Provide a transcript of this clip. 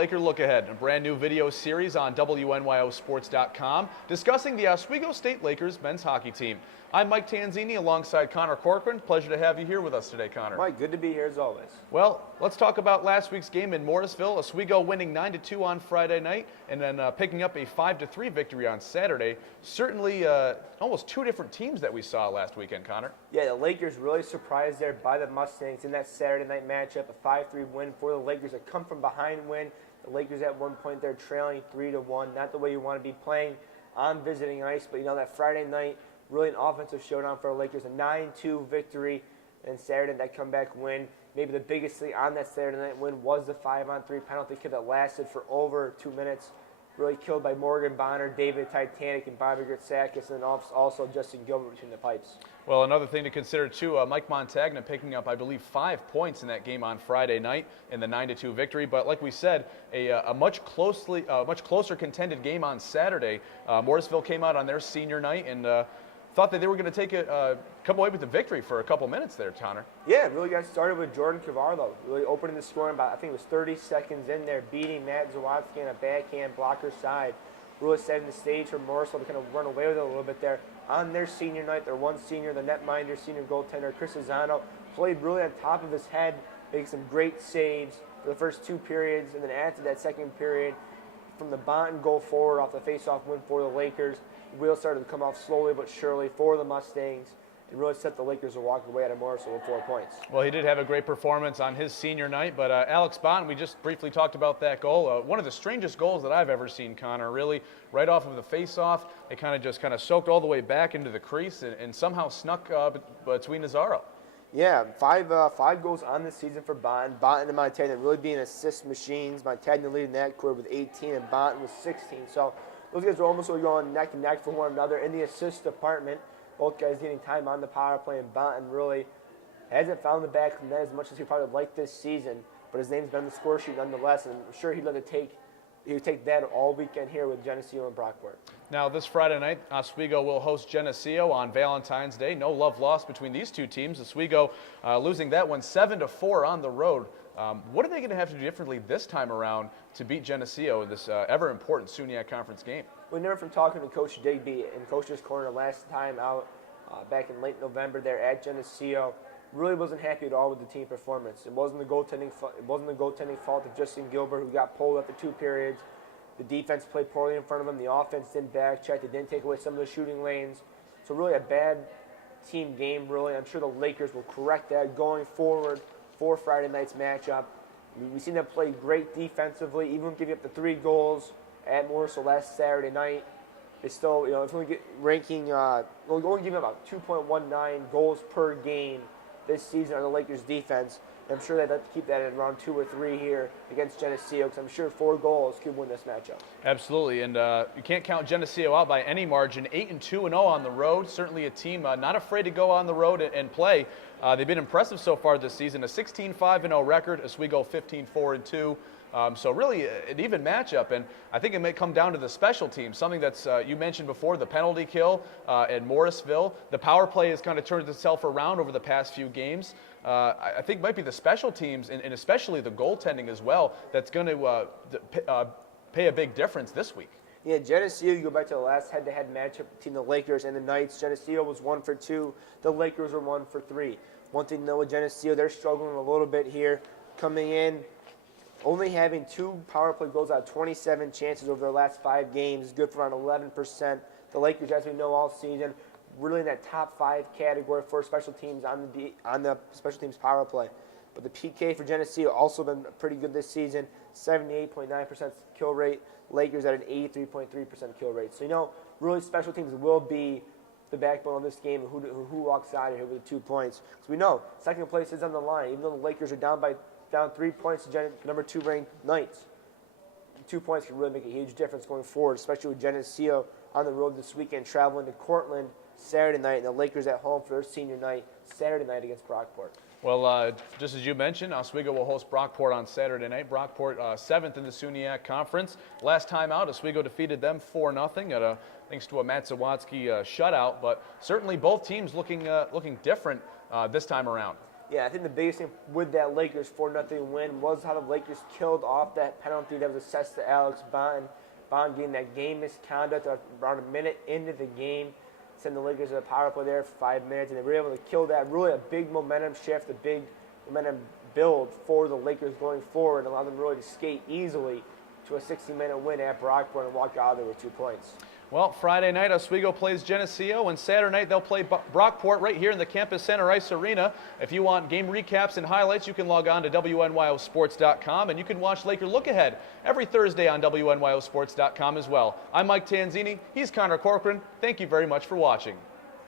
Laker Look Ahead, a brand new video series on WNYOsports.com discussing the Oswego State Lakers men's hockey team. I'm Mike Tanzini alongside Connor Corcoran. Pleasure to have you here with us today, Connor. Mike, good to be here as always. Well, let's talk about last week's game in Morrisville. Oswego winning 9-2 on Friday night and then picking up a 5-3 victory on Saturday. Certainly almost two different teams that we saw last weekend, Connor. Yeah, the Lakers really surprised there by the Mustangs in that Saturday night matchup, a 5-3 win for the Lakers. A come from behind win. The Lakers at one point they're trailing 3-1. Not the way you want to be playing on visiting ice, but that Friday night, really an offensive showdown for the Lakers, a 9-2 victory, and Saturday that comeback win. Maybe the biggest thing on that Saturday night win was the 5-on-3 penalty kill that lasted for over 2 minutes. Really killed by Morgan Bonner, David Titanic, and Bobby Gritsakis, and then also Justin Gilbert between the pipes. Well, another thing to consider, too, Mike Montagna picking up, I believe, 5 points in that game on Friday night in the 9-2 victory. But like we said, a much closer contended game on Saturday. Morrisville came out on their senior night and thought that they were going to come away with the victory for a couple minutes there, Connor. Yeah, really got started with Jordan Cavarlo, really opening the scoring about, I think it was 30 seconds in there, beating Matt Zawadzki on a backhand blocker side. Really setting the stage for Morrisville to kind of run away with it a little bit there. On their senior night, their one senior, the netminder, senior goaltender, Chris Azzano, played really on top of his head, making some great saves for the first 2 periods, and then after that second period, from the Bonton goal forward off the face-off win for the Lakers, wheels started to come off slowly but surely for the Mustangs and really set the Lakers to walk away out of Morrisville with 4 points. Well, he did have a great performance on his senior night, but Alex Bonton, we just briefly talked about that goal. One of the strangest goals that I've ever seen, Connor, really, right off of the face-off. It kind of soaked all the way back into the crease and somehow snuck between Nazaro. Yeah, five goals on this season for Bonton. Bonton and Montagna really being assist machines. Montagna leading that career with 18 and Bonton with 16. So those guys are almost going neck and neck for one another in the assist department. Both guys getting time on the power play, and Bonton really hasn't found the back of the net as much as he probably liked this season. But his name's been on the score sheet nonetheless, and I'm sure he would take that all weekend here with Geneseo and Brockport. Now, this Friday night, Oswego will host Geneseo on Valentine's Day. No love lost between these two teams. Oswego losing that one 7-4 on the road. What are they going to have to do differently this time around to beat Geneseo in this ever-important SUNYAC conference game? We know from talking to Coach Digby in Coach's Corner last time out back in late November there at Geneseo, really wasn't happy at all with the team performance. It wasn't the goaltending fault of Justin Gilbert, who got pulled after 2 periods. The defense played poorly in front of him. The offense didn't backcheck. They didn't take away some of the shooting lanes. So really a bad team game, really. I'm sure the Lakers will correct that going forward for Friday night's matchup. We've seen them play great defensively, even giving up the 3 goals at Morrisville last Saturday night. They still, it's only ranking, only giving about 2.19 goals per game this season on the Lakers' defense. I'm sure they'd like to keep that at around 2 or 3 here against Geneseo, because I'm sure 4 goals could win this matchup. Absolutely, and you can't count Geneseo out by any margin. 8-2-0 on the road. Certainly a team not afraid to go on the road and play. They've been impressive so far this season. A 16-5-0 record. Oswego 15-4-2. So really an even matchup, and I think it may come down to the special teams, something that's you mentioned before, the penalty kill at Morrisville. The power play has kind of turned itself around over the past few games. I think might be the special teams, and especially the goaltending as well, that's going to pay a big difference this week. Yeah, Geneseo, you go back to the last head-to-head matchup between the Lakers and the Knights. Geneseo was 1 for 2. The Lakers were 1 for 3. One thing to know with Geneseo, they're struggling a little bit here, coming in, only having 2 power play goals out of 27 chances over their last 5 games, good for around 11%. The Lakers, as we know all season, really in that top 5 category for special teams on the special teams power play. But the PK for Geneseo also been pretty good this season, 78.9% kill rate. Lakers at an 83.3% kill rate. So, really special teams will be the backbone of this game, who walks out of here with the 2 points. Because we know second place is on the line, even though the Lakers are down 3 points to number 2 ranked Knights. 2 points can really make a huge difference going forward, especially with Geneseo on the road this weekend, traveling to Cortland Saturday night, and the Lakers at home for their senior night Saturday night against Brockport. Well, just as you mentioned, Oswego will host Brockport on Saturday night. Brockport 7th in the SUNYAC Conference. Last time out, Oswego defeated them 4-0 thanks to a Matt Zawadzki shutout. But certainly both teams looking different this time around. Yeah, I think the biggest thing with that Lakers 4-0 win was how the Lakers killed off that penalty that was assessed to Alex Bond. Bond getting that game misconduct around a minute into the game. Send the Lakers to the power play there for 5 minutes, and they were able to kill that. Really a big momentum shift, a big momentum build for the Lakers going forward, and allow them really to skate easily to a 60-minute win at Brockport and walk out of there with 2 points. Well, Friday night, Oswego plays Geneseo, and Saturday night they'll play Brockport right here in the Campus Center Ice Arena. If you want game recaps and highlights, you can log on to WNYOsports.com, and you can watch Laker Look Ahead every Thursday on WNYOsports.com as well. I'm Mike Tanzini. He's Connor Corcoran. Thank you very much for watching.